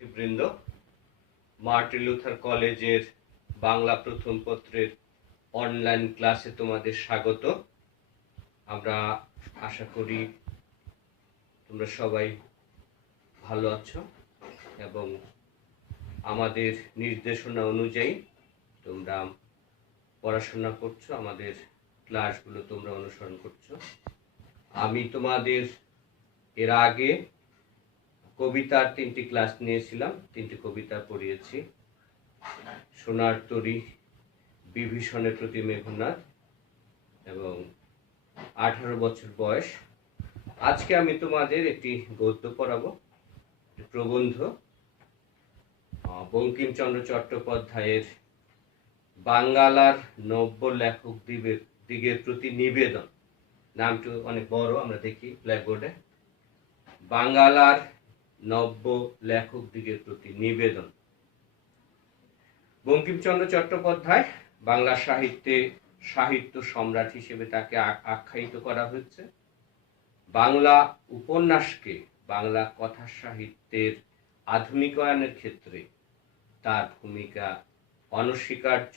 বৃন্দ, Martin Luther কলেজের বাংলা প্রথম পত্রের অনলাইন ক্লাসে তোমাদের স্বাগত। আমরা আশা করি তোমরা সবাই ভালো আছো এবং আমাদের নির্দেশনা অনুযায়ী তোমরা পড়াশোনা করছো, আমাদের ক্লাসগুলো তোমরা অনুসরণ করছো। আমি তোমাদের এর আগে কবিতার 3টি ক্লাস নিয়েছিলাম, 3টি কবিতা পড়িয়েছি। সোনার তরী, বিভীষণের প্রতি মেঘনাদ এবং 18 বছর বয়স। আজকে আমি তোমাদের একটি গদ্য পড়াবো, প্রবন্ধ, বঙ্কিমচন্দ্র চট্টোপাধ্যায়ের বাঙ্গালার নব্য লেখক দিগের প্রতি নিবেদন। নামটি অনেক বড়, আমরা দেখি ব্ল্যাকবোর্ডে। বাঙ্গালার নব্য লেখক দিগের প্রতি নিবেদন। বঙ্কিমচন্দ্র চট্টোপাধ্যায় বাংলা সাহিত্য সম্রাট হিসেবে তাকে আখ্যায়িত করা হয়েছে। বাংলা উপন্যাসকে বাংলা কথা সাহিত্যের আধুনিকায়নের ক্ষেত্রে তার ভূমিকা অনস্বীকার্য।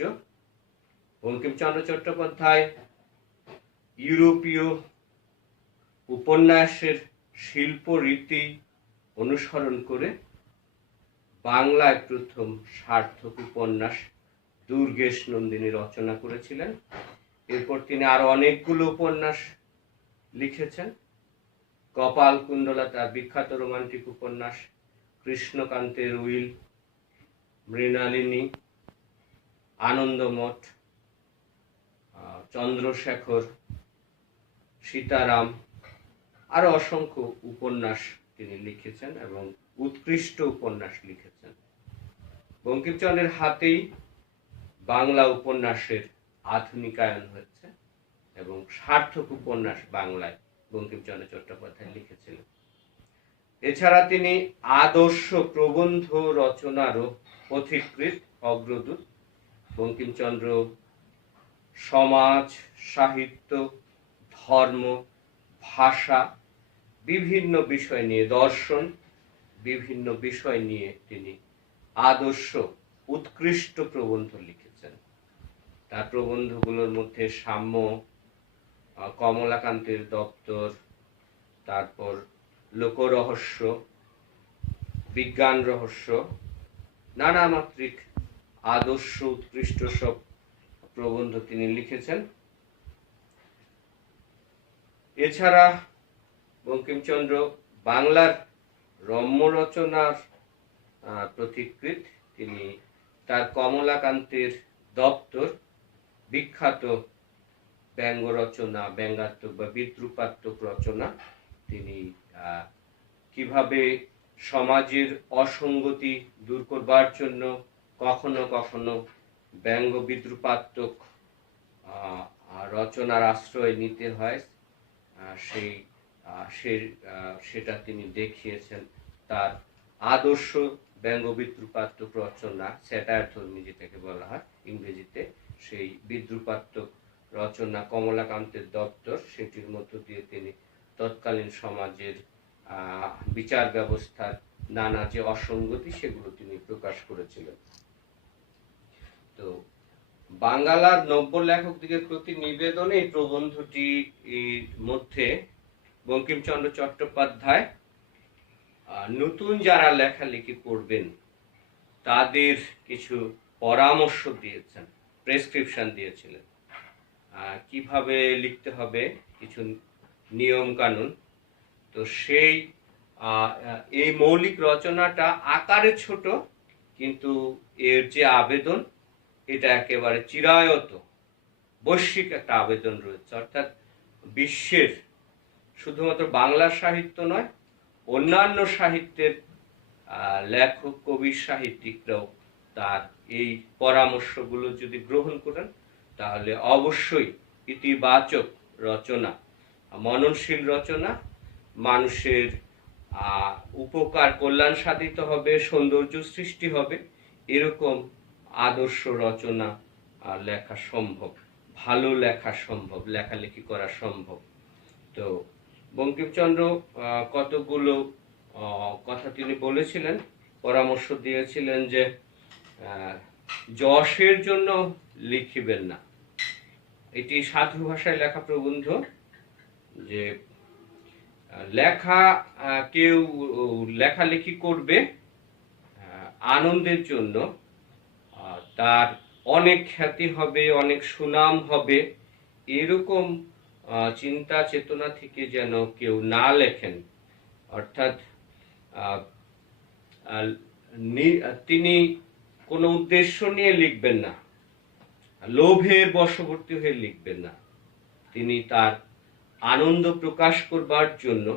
বঙ্কিমচন্দ্র চট্টোপাধ্যায় ইউরোপীয় উপন্যাসের শিল্প রীতি অনুসরণ করে বাংলায় প্রথম সার্থক উপন্যাস দুর্গেশ নন্দিনী রচনা করেছিলেন। এরপর তিনি আরো অনেকগুলো উপন্যাস লিখেছেন। কপালকুণ্ডলা তার বিখ্যাত রোমান্টিক উপন্যাস, কৃষ্ণকান্তের উইল, মৃণালিনী, আনন্দমঠ, চন্দ্রশেখর, সীতারাম, আরো অসংখ্য উপন্যাস তিনি লিখেছেন এবং উৎকৃষ্ট উপন্যাস লিখেছেন। বঙ্কিমচন্দ্রের হাতেই বাংলা উপন্যাসের আধুনিকায়ন হয়েছে এবং সার্থক উপন্যাস বাংলায় বঙ্কিমচন্দ্র চট্টোপাধ্যায় লিখেছিলেন। এছাড়া তিনি আদর্শ প্রবন্ধ রচনারও পথিকৃৎ, অগ্রদূত। বঙ্কিমচন্দ্র সমাজ, সাহিত্য, ধর্ম, ভাষা, বিভিন্ন বিষয় নিয়ে, দর্শন, বিভিন্ন বিষয় নিয়ে তিনি আদর্শ উৎকৃষ্ট প্রবন্ধ লিখেছেন। তার প্রবন্ধগুলোর মধ্যে সাম্য, কমলাকান্তের দপ্তর, তারপর লোকরহস্য, বিজ্ঞান রহস্য, নানামাত্রিক আদর্শ উৎকৃষ্ট সব প্রবন্ধ তিনি লিখেছেন। এছাড়া বঙ্কিমচন্দ্র বাংলার রম্য রচনার পথিকৃৎ। তিনি তার কমলাকান্তের দপ্তর, বিখ্যাত ব্যঙ্গ রচনা, ব্যঙ্গাত্মক বা বিদ্রূপাত্মক রচনা, তিনি কিভাবে সমাজের অসঙ্গতি দূর করবার জন্য কখনো কখনো ব্যঙ্গ বিদ্রূপাত্মক রচনার আশ্রয় নিতে হয়, সেটা তিনি দেখিয়েছেন। তার আদর্শ ব্যঙ্গ বিদ্রূপাত্মক রচনা, স্যাটায়ার ধর্মী যেটাকে বলা হয় ইংরেজিতে, সেই বিদ্রূপাত্মক রচনা কমলাকান্তের দপ্তর, সেটির মধ্য দিয়ে তিনি তৎকালীন সমাজের বিচার ব্যবস্থার নানা যে অসঙ্গতি সেগুলো তিনি প্রকাশ করেছিলেন। তো বাংলার নব্য লেখক দিগের প্রতি নিবেদনে এই প্রবন্ধটির মধ্যে বঙ্কিমচন্দ্র চট্টোপাধ্যায় নতুন যারা লেখালেখি করবেন তাদের কিছু পরামর্শ দিয়েছেন, প্রেসক্রিপশন দিয়েছিলেন, কিভাবে লিখতে হবে, কিছু নিয়ম কানুন। তো সেই এই মৌলিক রচনাটা আকারে ছোট, কিন্তু এর যে আবেদন এটা একেবারে চিরায়ত বৈশ্বিক একটা আবেদন রয়েছে। অর্থাৎ বিশ্বের শুধুমাত্র বাংলা সাহিত্য নয়, অন্যান্য সাহিত্যের লেখক, কবি, সাহিত্যিকরাও তার এই পরামর্শগুলো যদি গ্রহণ করেন তাহলে অবশ্যই ইতিবাচক রচনা, মননশীল রচনা, মানুষের উপকার, কল্যাণ সাধিত হবে, সৌন্দর্য সৃষ্টি হবে, এরকম আদর্শ রচনা লেখা সম্ভব, ভালো লেখা সম্ভব, লেখালেখি করা সম্ভব। তো বঙ্কিমচন্দ্র কতগুলো কথা তিনি বলেছিলেন, পরামর্শ দিয়েছিলেন যে যশের জন্য লিখিবেন না। এটি সাধু ভাষায় লেখা প্রবন্ধ, যে লেখা কেউ লেখালেখি করবে আনন্দের জন্য, তার অনেক খ্যাতি হবে, অনেক সুনাম হবে, এরকম চিন্তা চেতনা থেকে যেন কেউ না লেখেন। অর্থাৎ তিনি কোনো উদ্দেশ্য নিয়ে লিখবেন না, লোভের বশবর্তী হয়ে লিখবেন না। তিনি তার আনন্দ প্রকাশ করবার জন্য,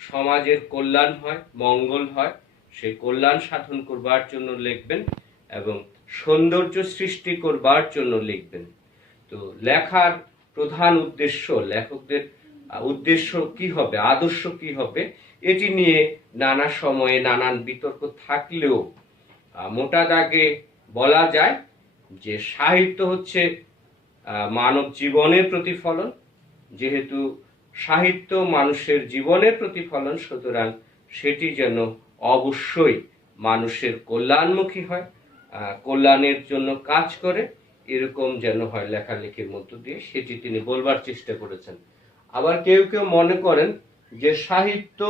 সমাজের কল্যাণ হয়, মঙ্গল হয়, সেই কল্যাণ সাধন করবার জন্য লিখবেন এবং সৌন্দর্য সৃষ্টি করবার জন্য লিখবেন। তো লেখার প্রধান উদ্দেশ্য, লেখকদের উদ্দেশ্য কি হবে, আদর্শ কি হবে, এটি নিয়ে নানা সময়ে নানান বিতর্ক থাকলেও মোটা দাগে বলা যায় যে সাহিত্য হচ্ছে মানব জীবনের প্রতিফলন। যেহেতু সাহিত্য মানুষের জীবনের প্রতিফলন, সুতরাং সেটি যেন অবশ্যই মানুষের কল্যাণমুখী হয়, কল্যাণের জন্য কাজ করে, এরকম যেন হয় লেখালেখির মধ্য দিয়ে, সেটি তিনি বলবার চেষ্টা করেছেন। আবার কেউ কেউ মনে করেন যে সাহিত্য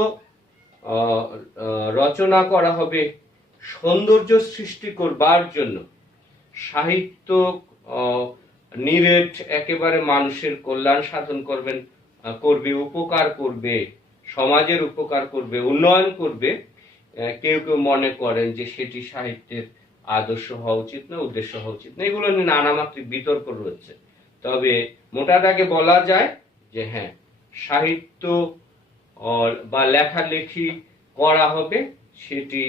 রচনা করা হবে সৌন্দর্য সৃষ্টি করবার জন্য, সাহিত্য নিরেট একেবারে মানুষের কল্যাণ সাধন করবে, উপকার করবে, সমাজের উপকার করবে, উন্নয়ন করবে। কেউ কেউ মনে করেন যে সেটি সাহিত্যের আদর্শ হওয়া উচিত না, উদ্দেশ্য হওয়া উচিত না। এগুলো নিয়ে নানামাত্রিক বিতর্ক রয়েছে। তবে মোটা দাগে বলা যায় যে হ্যাঁ, সাহিত্য বা লেখালেখি করা হবে সেটি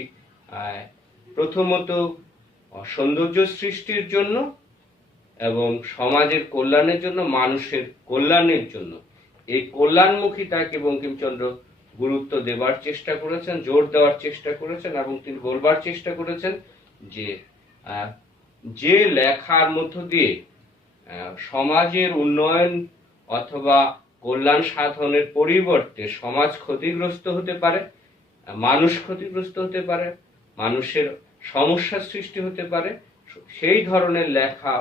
প্রথমত সৌন্দর্য সৃষ্টির জন্য এবং সমাজের কল্যাণের জন্য, মানুষের কল্যাণের জন্য। এই কল্যাণমুখিতাকে বঙ্কিমচন্দ্র গুরুত্ব দেবার চেষ্টা করেছেন, জোর দেওয়ার চেষ্টা করেছেন, এবং তিনি বলবার চেষ্টা করেছেন যে লেখার মধ্য দিয়ে সমাজের উন্নয়ন অথবা কল্যাণ সাধনের পরিবর্তে সমাজ ক্ষতিগ্রস্ত হতে পারে, মানুষ ক্ষতিগ্রস্ত হতে পারে, মানুষের সমস্যার সৃষ্টি হতে পারে, সেই ধরনের লেখা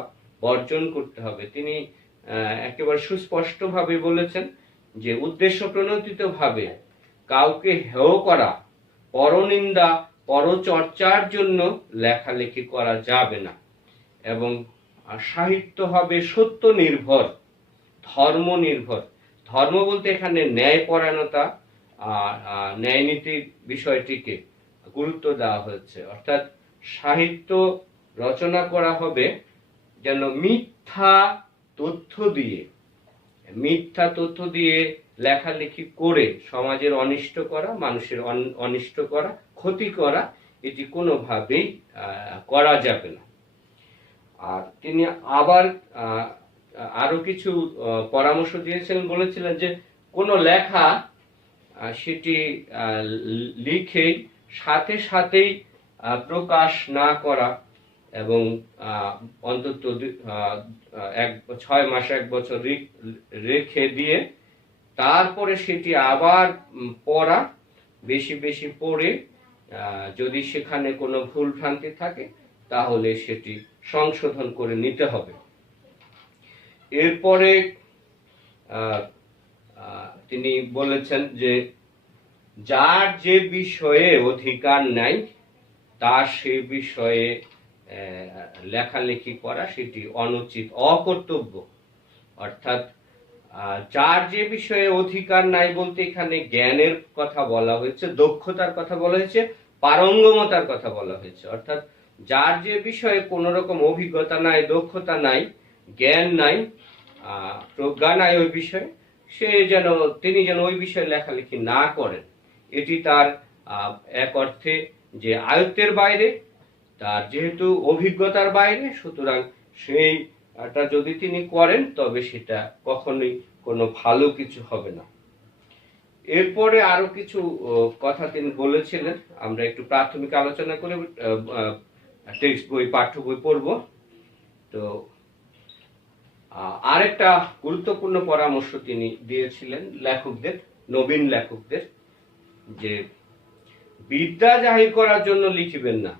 বর্জন করতে হবে। তিনি একেবারে সুস্পষ্টভাবে বলেছেন যে উদ্দেশ্য প্রণোদিত ভাবে কাউকে হেয় করা, পরনিন্দা, পরচর্চার জন্য লেখালেখি করা যাবে না, এবং সাহিত্য হবে সত্য নির্ভর, ধর্ম নির্ভর। ধর্ম বলতে এখানে ন্যায়পরায়ণতা, ন্যায় নীতির বিষয়টিকে গুরুত্ব দেওয়া হয়েছে। অর্থাৎ সাহিত্য রচনা করা হবে যেন মিথ্যা তথ্য দিয়ে লেখালেখি করে সমাজের অনিষ্ট করা, মানুষের অনিষ্ট করা, ক্ষতি করা, এটি কোনোভাবেই করা যাবে না। আর তিনি আবার আরো কিছু পরামর্শ দিয়েছিলেন, বলেছিলেন যে কোনো লেখা সেটি লিখে সাথে সাথেই প্রকাশ না করা, এবং অন্তত 6 মাস 1 বছর রেখে দিয়ে তারপরে সেটি আবার পড়া, বেশি বেশি পড়ে যদি সেখানে কোনো ভুল ভ্রান্তি থাকে তাহলে সেটি সংশোধন করে নিতে হবে। এরপরে তিনি বলেছেন যে যার যে বিষয়ে অধিকার নাই তার সে বিষয়ে লেখালেখি করা সেটি অনুচিত, অকর্তব্য। অর্থাৎ যার যে বিষয়ে অধিকার নাই বলতে এখানে জ্ঞানের কথা বলা হয়েছে, দক্ষতার কথা বলা হয়েছে, পারঙ্গমতার কথা বলা হয়েছে। অর্থাৎ যার যে বিষয়ে কোনো রকম অভিজ্ঞতা নাই, দক্ষতা নাই, জ্ঞান নাই, প্রজ্ঞা নাই ওই বিষয়ে, তিনি যেন ওই বিষয়ে লেখালেখি না করেন। এটি তার এক অর্থে যে আয়ত্তের বাইরে, তার যেহেতু অভিজ্ঞতার বাইরে, সুতরাং সেইটা যদি তিনি করেন তবে সেটা কখনোই কোনো ভালো কিছু হবে না। এরপরে আরো কিছু কথা তিনি বলেছিলেন, আমরা একটু প্রাথমিক আলোচনা করে টেক্সট বই, পাঠ্য বই পড়ব। তো আরেকটা গুরুত্বপূর্ণ পরামর্শ তিনি দিয়েছিলেন লেখকদের, নবীন লেখকদের, যে বিদ্যা জাহির করার জন্য লিখিবেন না।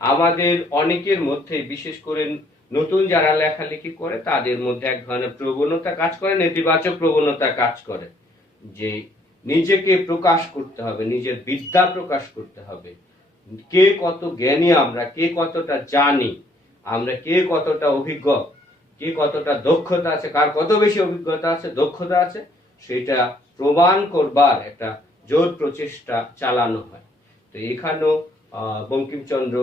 আমাদের অনেকের মধ্যে, বিশেষ করে নতুন যারা লেখালেখি করে, তাদের মধ্যে এক ধরনের প্রবণতা কাজ করে, নেতিবাচক প্রবণতা কাজ করে, যে নিজেকে প্রকাশ করতে হবে, নিজের বিদ্যা প্রকাশ করতে হবে। কে কত জ্ঞানী আমরা, কে কতটা জানি, আমরা কে কতটা অভিজ্ঞ, কে কতটা দক্ষতা আছে, কার কত বেশি অভিজ্ঞতা আছে, দক্ষতা আছে, সেটা প্রমাণ করবার একটা জোর প্রচেষ্টা চালানো হয়। তো এখানেও বঙ্কিমচন্দ্র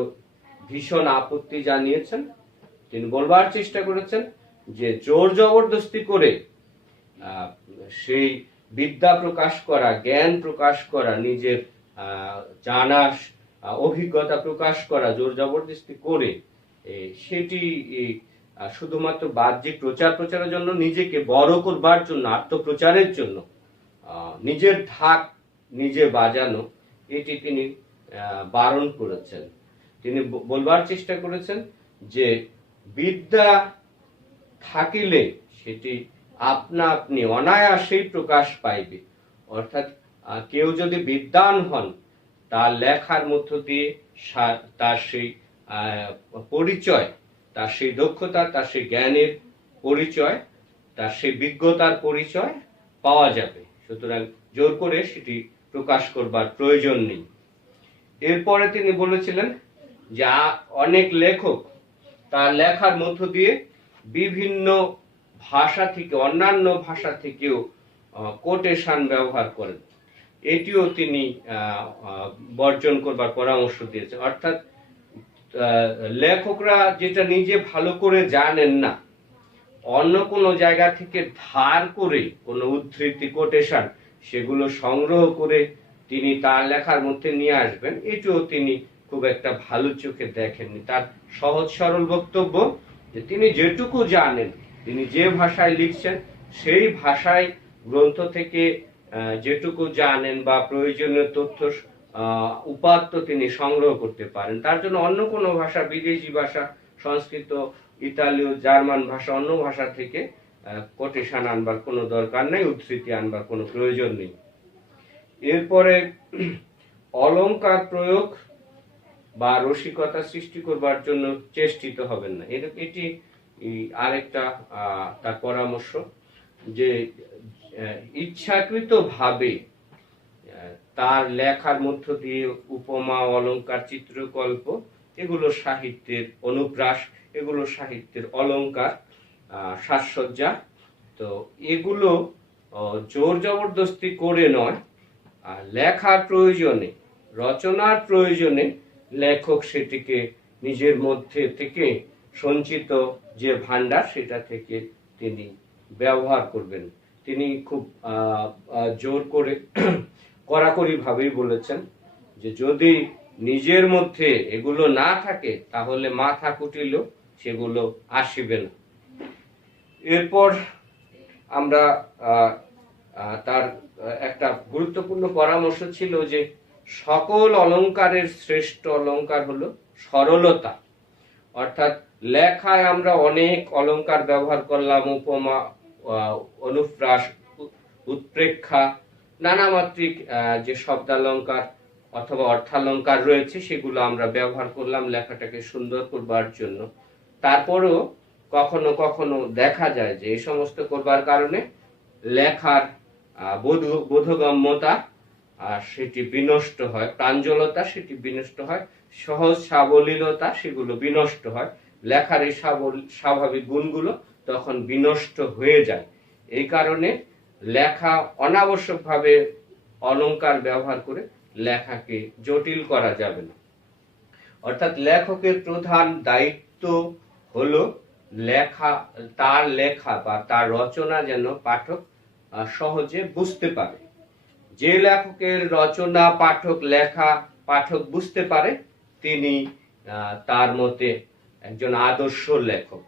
ভীষণ আপত্তি জানিয়েছেন। তিনি বলবার চেষ্টা করেছেন যে জোর জবরদস্তি করে সেই বিদ্যা প্রকাশ করা, জ্ঞান প্রকাশ করা, নিজের জানা অভিজ্ঞতা প্রকাশ করা জোর জবরদস্তি করে, সেটি শুধুমাত্র বাহ্যিক প্রচারের জন্য, নিজেকে বড় করবার জন্য, আত্মপ্রচারের জন্য, নিজের ঢাক নিজে বাজানো, এটি তিনি বারণ করেছেন। তিনি বলবার চেষ্টা করেছেন যে বিদ্যা থাকিলে সেটি আপনা আপনি অনায়াসেই প্রকাশ পাইবে। অর্থাৎ কেউ যদি বিদ্বান হন, তার লেখার মধ্য দিয়ে তার সেই পরিচয়, তার সেই দক্ষতা, তার সেই জ্ঞানের পরিচয়, তার সেই বিজ্ঞতার পরিচয় পাওয়া যাবে। সুতরাং জোর করে সেটি প্রকাশ করবার প্রয়োজন নেই। এরপরে তিনি বলেছিলেন যে অনেক লেখক তার লেখার মধ্য দিয়ে বিভিন্ন ভাষা থেকে, অন্যান্য ভাষা থেকেও কোটেশন ব্যবহার করেন। এটিও তিনি বর্জন করবার পরামর্শ দিয়েছেন। অর্থাৎ লেখকরা যেটা নিজে ভালো করে জানেন না, অন্য কোনো জায়গা থেকে ধার করে কোনো উদ্ধৃতি, কোটেশন, সেগুলো সংগ্রহ করে তিনি তার লেখার মধ্যে নিয়ে আসবেন, এটিও তিনি খুব একটা ভালো চোখে দেখেননি। তার সহজ সরল বক্তব্য যে তিনি যেটুকু জানেন, তিনি যে ভাষায় লিখছেন, সেই ভাষায় গ্রন্থ থেকে যেটুকু জানেন বা প্রয়োজনীয় তথ্য উপাত্ত তিনি সংগ্রহ করতে পারেন। তার জন্য অন্য কোনো ভাষা, বিদেশি ভাষা, সংস্কৃত, ইতালীয়, জার্মান ভাষা, অন্য ভাষা থেকে কোটেশন আনবার কোনো দরকার নেই, উদ্ধৃতি আনবার কোনো প্রয়োজন নেই। এরপরে অলংকার প্রয়োগ বা রসিকতা সৃষ্টি করবার জন্য চেষ্টিত হবেন না, এটি আরেকটা তার পরামর্শ। যে ইচ্ছাকৃতভাবে তার লেখার মধ্য দিয়ে উপমা, অলংকার, চিত্রকল্প, এগুলো সাহিত্যের অনুপ্রাস, এগুলো সাহিত্যের অলংকার, সাজসজ্জা। তো এগুলো জোর জবরদস্তি করে নয়, লেখার প্রয়োজনে, রচনার প্রয়োজনে লেখক সেটিকে নিজের মধ্যে থেকে সঞ্চিত যে ভান্ডার, সেটা থেকে তিনি ব্যবহার করবেন। তিনি খুব জোর করে কড়াকড়ি ভাবেই বলেছেন যে যদি নিজের মধ্যে এগুলো না থাকে, তাহলে মাথা কুটিলেও সেগুলো আসিবে না। এরপর আমরা তার একটা গুরুত্বপূর্ণ পরামর্শ ছিল যে সকল অলংকারের শ্রেষ্ঠ অলংকার হলো সরলতা। অর্থাৎ লেখায় আমরা অনেক অলংকার ব্যবহার করলাম, উপমা, অনুপ্রাস, উৎপ্রেক্ষা, নানামাত্রিক যে শব্দালঙ্কার অথবা অর্থালঙ্কার রয়েছে, সেগুলো আমরা ব্যবহার করলাম লেখাটাকে সুন্দর করবার জন্য। তারপরেও কখনো কখনো দেখা যায় যে এই সমস্ত করবার কারণে লেখার বোধগম্যতা সেটি বিনষ্ট হয়, প্রাঞ্জলতা সেটি বিনষ্ট হয়, সহজ সাবলীলতা সেগুলো বিনষ্ট হয়, লেখার এই স্বাভাবিক গুণগুলো তখন বিনষ্ট হয়ে যায়। এই কারণে লেখা অনাবশ্যকভাবে অলংকার ব্যবহার করে লেখাকে জটিল করা যাবে না। অর্থাৎ লেখকের প্রধান দায়িত্ব হলো তার লেখা বা তার রচনা যেন পাঠক সহজে বুঝতে পারে। যে লেখকের রচনা লেখা পাঠক বুঝতে পারে, তিনি তার মতে একজন আদর্শ লেখক।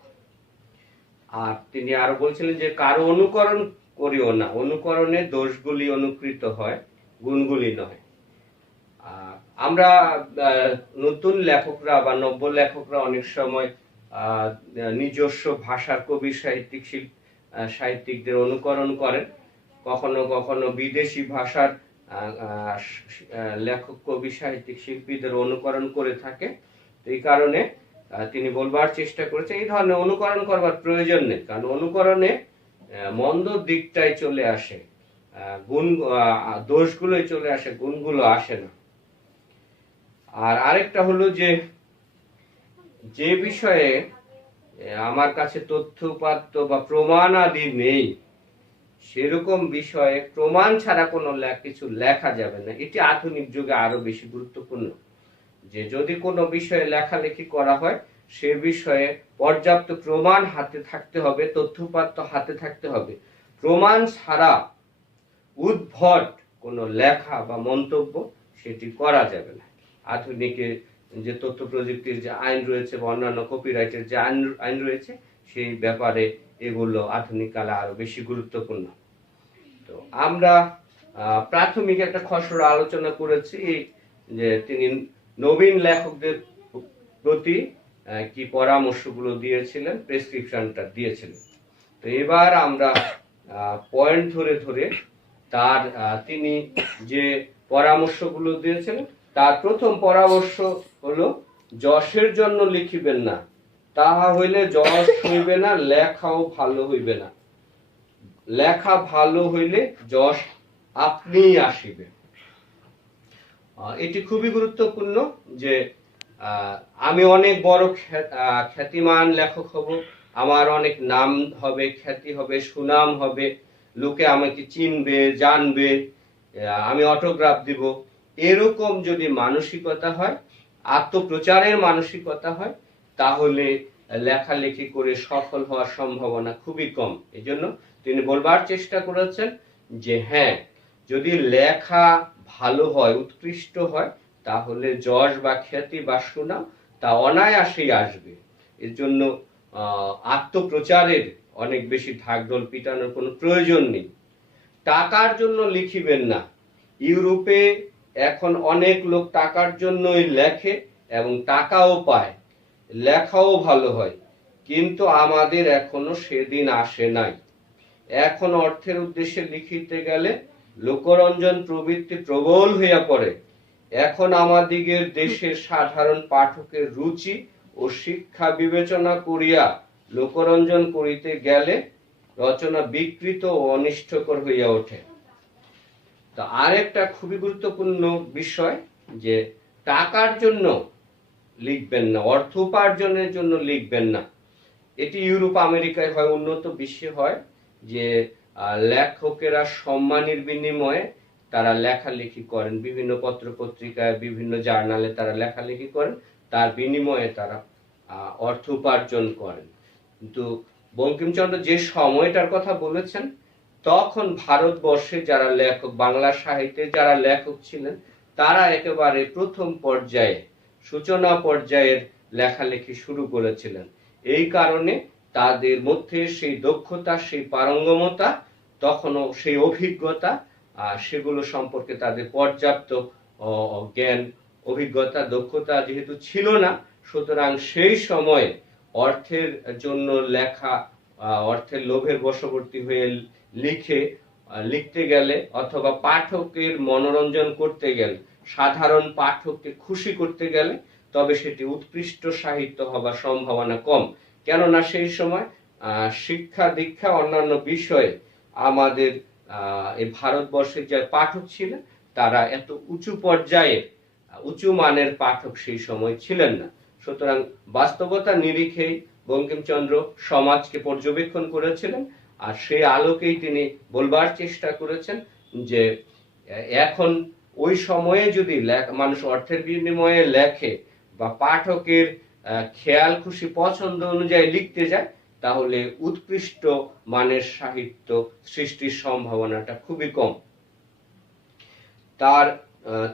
আর তিনি আরো বলছিলেন যে কারো অনুকরণ করিও না, অনুকরণে দোষগুলি অনুকৃত হয়, গুণগুলি নয়। আমরা নতুন লেখকরা বা নব্য লেখকরা অনেক সময় নিজস্ব ভাষার কবি, সাহিত্যিকদের অনুকরণ করেন, কখনো কখনো বিদেশি ভাষার লেখক, কবি, সাহিত্যিক, শিল্পীদের অনুকরণ করে থাকে। এই কারণে তিনি বলবার চেষ্টা করেছেন এই ধরনের অনুকরণ করবার প্রয়োজন নেই, কারণ অনুকরণে মন্দ দিকটাই চলে আসে, গুণ দোষগুলোই চলে আসে, গুণগুলো আসে না। আর আরেকটা হলো যে বিষয়ে আমার কাছে তথ্য উপাত্ত বা প্রমাণ আদি নেই, সেরকম বিষয়ে প্রমাণ ছাড়া কোনো কিছু লেখা যাবে না। এটি আধুনিক যুগে আরো বেশি গুরুত্বপূর্ণ, যে যদি কোনো বিষয়ে লেখালেখি করা হয় সে বিষয়ে পর্যাপ্ত প্রমাণ হাতে থাকতে হবে, তথ্যপাত্র হাতে থাকতে হবে। প্রমাণ ছাড়া উদ্ভট কোনো লেখা বা মন্তব্য সেটি করা যাবে না। আধুনিকের যে তথ্য প্রযুক্তির যে আইন রয়েছে বা অন্যান্য কপিরাইটের যে আইন রয়েছে, সেই ব্যাপারে এগুলো আধুনিক কালে আরো বেশি গুরুত্বপূর্ণ। তো আমরা প্রাথমিক একটা খসড়া আলোচনা করেছি যে তিনি নবীন লেখকদের প্রতি কি পরামর্শগুলো দিয়েছিলেন, প্রেসক্রিপশনটা দিয়েছিলেন। তো এবার আমরা পয়েন্ট ধরে ধরে তার তিনি যে পরামর্শগুলো দিয়েছিলেন, তার প্রথম পরামর্শ হলো যশের জন্য লিখিবেন না, তাহা হইলে যশ হইবে না, লেখাও ভালো হইবে না। লেখা ভালো হইলে যশ আপনিই আসিবে। এটি খুবই গুরুত্বপূর্ণ যে আমি অনেক বড় খ্যাতিমান লেখক হব, আমার অনেক নাম হবে, খ্যাতি হবে, সুনাম হবে, লোকে আমাকে চিনবে, জানবে, আমি অটোগ্রাফ দিব, এরকম যদি মানসিকতা হয়, আত্মপ্রচারের মানসিকতা হয়, তাহলে লেখালেখি করে সফল হওয়ার সম্ভাবনা খুবই কম। এজন্য তিনি বলবার চেষ্টা করেছেন যে হ্যাঁ, যদি লেখা ভালো হয়, উৎকৃষ্ট হয়, তাহলে যশ বা খ্যাতি বা সুনাম তা অনায়াসেই আসবে। এর জন্য আত্মপ্রচারের অনেক বেশি ঢাকঢোল পিটানোর কোনো প্রয়োজন নেই। টাকার জন্য লিখিবেন না। ইউরোপে এখন অনেক লোক টাকার জন্যই লেখে এবং টাকাও পায়, লেখাও ভালো হয়, কিন্তু আমাদের এখনো সেদিন আসে নাই। এখন অর্থের উদ্দেশ্যে লিখিতে গেলে লোকরঞ্জন প্রবৃত্তি প্রবল হইয়া পড়ে। এখন আমাদিগের দেশের সাধারণ পাঠকের রুচি ও শিক্ষা বিবেচনা করিয়া লোকরঞ্জন করিতে গেলে রচনা বিকৃত ও অনিষ্টকর হইয়া ওঠে। তো আরেকটা খুবই গুরুত্বপূর্ণ বিষয় যে টাকার জন্য লিখবেন না, অর্থ উপার্জনের জন্য লিখবেন না। এটি ইউরোপ আমেরিকায় হয়, উন্নত বিশ্বে হয়, যে লেখকেরা সম্মানের বিনিময়ে তারা লেখালেখি করেন, বিভিন্ন পত্র পত্রিকায়, বিভিন্ন জার্নালে তারা লেখালেখি করেন, তার বিনিময়ে তারা অর্থ উপার্জন করেন। কিন্তু বঙ্কিমচন্দ্র যে সময়টার কথা বলেছেন, তখন ভারতবর্ষে যারা লেখক, বাংলা সাহিত্যে যারা লেখক ছিলেন, তারা একেবারে প্রথম পর্যায়ে, সূচনা পর্যায়ের লেখালেখি শুরু করেছিলেন। এই কারণে তাদের মধ্যে সেই দক্ষতা, সেই পারঙ্গমতা, তখনও সেই অভিজ্ঞতা, সেগুলো সম্পর্কে তাদের পর্যাপ্ত জ্ঞান, অভিজ্ঞতা, দক্ষতা যেহেতু ছিল না, সুতরাং সেই সময়ে অর্থের জন্য লেখা, অর্থের লোভের বশবর্তী হয়ে লিখতে গেলে অথবা পাঠকের মনোরঞ্জন করতে গেলে, সাধারণ পাঠককে খুশি করতে গেলে, তবে সেটি উৎকৃষ্ট সাহিত্য হবার সম্ভাবনা কম। কেননা সেই সময় শিক্ষা দীক্ষা অন্যান্য বিষয়ে আমাদের এই ভারতবর্ষের যে পাঠক ছিলেন, তারা এত উঁচু পর্যায়ে, উঁচু মানের পাঠক সেই সময় ছিলেন না। সুতরাং বাস্তবতা নিরিখেই বঙ্কিমচন্দ্র সমাজকে পর্যবেক্ষণ করেছিলেন, আর সেই আলোকেই তিনি বলবার চেষ্টা করেছেন যে এখন ওই সময়ে যদি মানুষ অর্থের বিনিময়ে লেখে বা পাঠকের খেয়াল খুশি পছন্দ অনুযায়ী লিখতে যায়, তাহলে উৎকৃষ্ট মানের সাহিত্য সৃষ্টির সম্ভাবনাটা খুবই কম। তার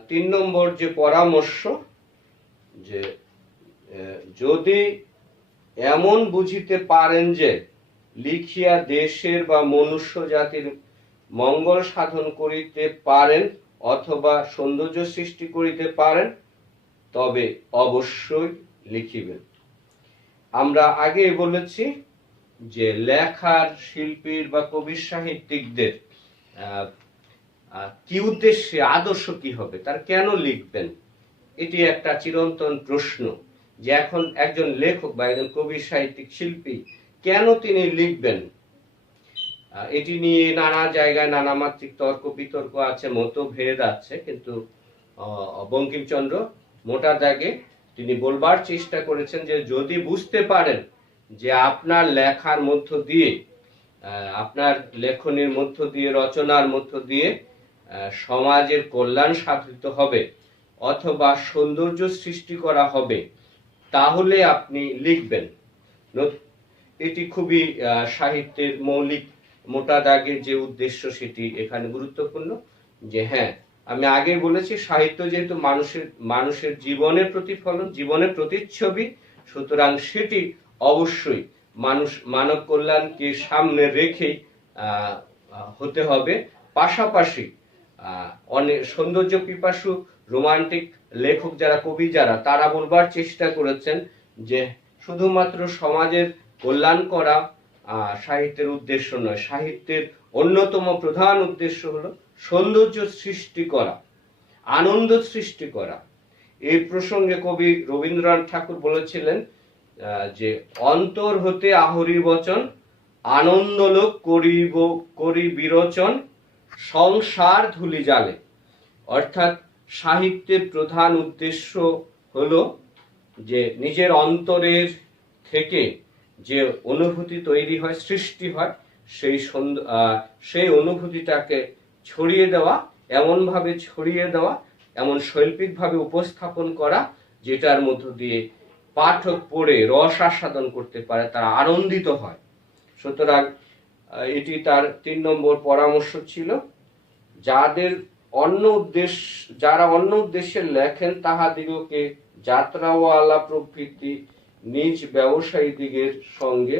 3 নম্বর যে পরামর্শ, যে যদি এমন বুঝিতে পারেন যে লিখিয়া দেশের বা মনুষ্য জাতির মঙ্গল সাধন করিতে পারেন অথবা সৌন্দর্য সৃষ্টি করিতে পারেন, তবে অবশ্যই লিখিবেন। আমরা আগে বলেছি যে লেখার শিল্পীর বা কবি সাহিত্যিকদের কি উদ্দেশ্যে, আদর্শ কি হবে, তার কেন লিখবেন, এটি একটা চিরন্তন প্রশ্ন। যে এখন একজন লেখক বা একজন কবি, সাহিত্যিক, শিল্পী কেন তিনি লিখবেন, এটি নিয়ে নানা জায়গায় নানা মাত্রিক তর্ক বিতর্ক আছে, মতভেদ আছে। কিন্তু বঙ্কিমচন্দ্র মোটা দাগে তিনি বলবার চেষ্টা করেছেন যে যদি বুঝতে পারেন যে আপনার লেখার মধ্য দিয়ে, আপনার লেখনের মধ্য দিয়ে, রচনার মধ্য দিয়ে সমাজের কল্যাণ সাধিত হবে অথবা সৌন্দর্য সৃষ্টি করা হবে, তাহলে আপনি লিখবেন। এটি খুবই সাহিত্যের মৌলিক মোটা দাগের যে উদ্দেশ্য, সেটি এখানে গুরুত্বপূর্ণ। যে হ্যাঁ, আমি আগে বলেছি সাহিত্য যেহেতু মানুষের জীবনের প্রতিফলন, জীবনের প্রতিচ্ছবি, সুতরাং সেটি অবশ্যই মানব কল্যাণকে সামনে রেখেই হতে হবে। পাশাপাশি অনেক সৌন্দর্য পিপাসু রোমান্টিক লেখক যারা, কবি যারা, তারা বলবার চেষ্টা করেছেন যে শুধুমাত্র সমাজের কল্যাণ করা সাহিত্যের উদ্দেশ্য নয়, সাহিত্যের অন্যতম প্রধান উদ্দেশ্য হলো সৌন্দর্য সৃষ্টি করা, আনন্দ সৃষ্টি করা। এই প্রসঙ্গে কবি রবীন্দ্রনাথ ঠাকুর বলেছিলেন যে অন্তর হতে আহরি বচন, আনন্দলোক করি বিরোচন, সংসার ধুলি জালে। অর্থাৎ সাহিত্যের প্রধান উদ্দেশ্য হলো যে নিজের অন্তরের থেকে যে অনুভূতি তৈরি হয়, সৃষ্টি হয়, সেই অনুভূতিটাকে ছড়িয়ে দেওয়া, এমনভাবে ছড়িয়ে দেওয়া, এমন শৈল্পিকভাবে উপস্থাপন করা যেটার মধ্য দিয়ে পাঠক পড়ে রস আস্বাদন করতে পারে, তারা আনন্দিত হয়। সুতরাং এটি তার 3 নম্বর পরামর্শ ছিল। যারা অন্য উদ্দেশ্যে লেখেন তাহাদিগকে যাত্রাওয়ালা প্রভৃতি নিজ ব্যবসায়ী দিগের সঙ্গে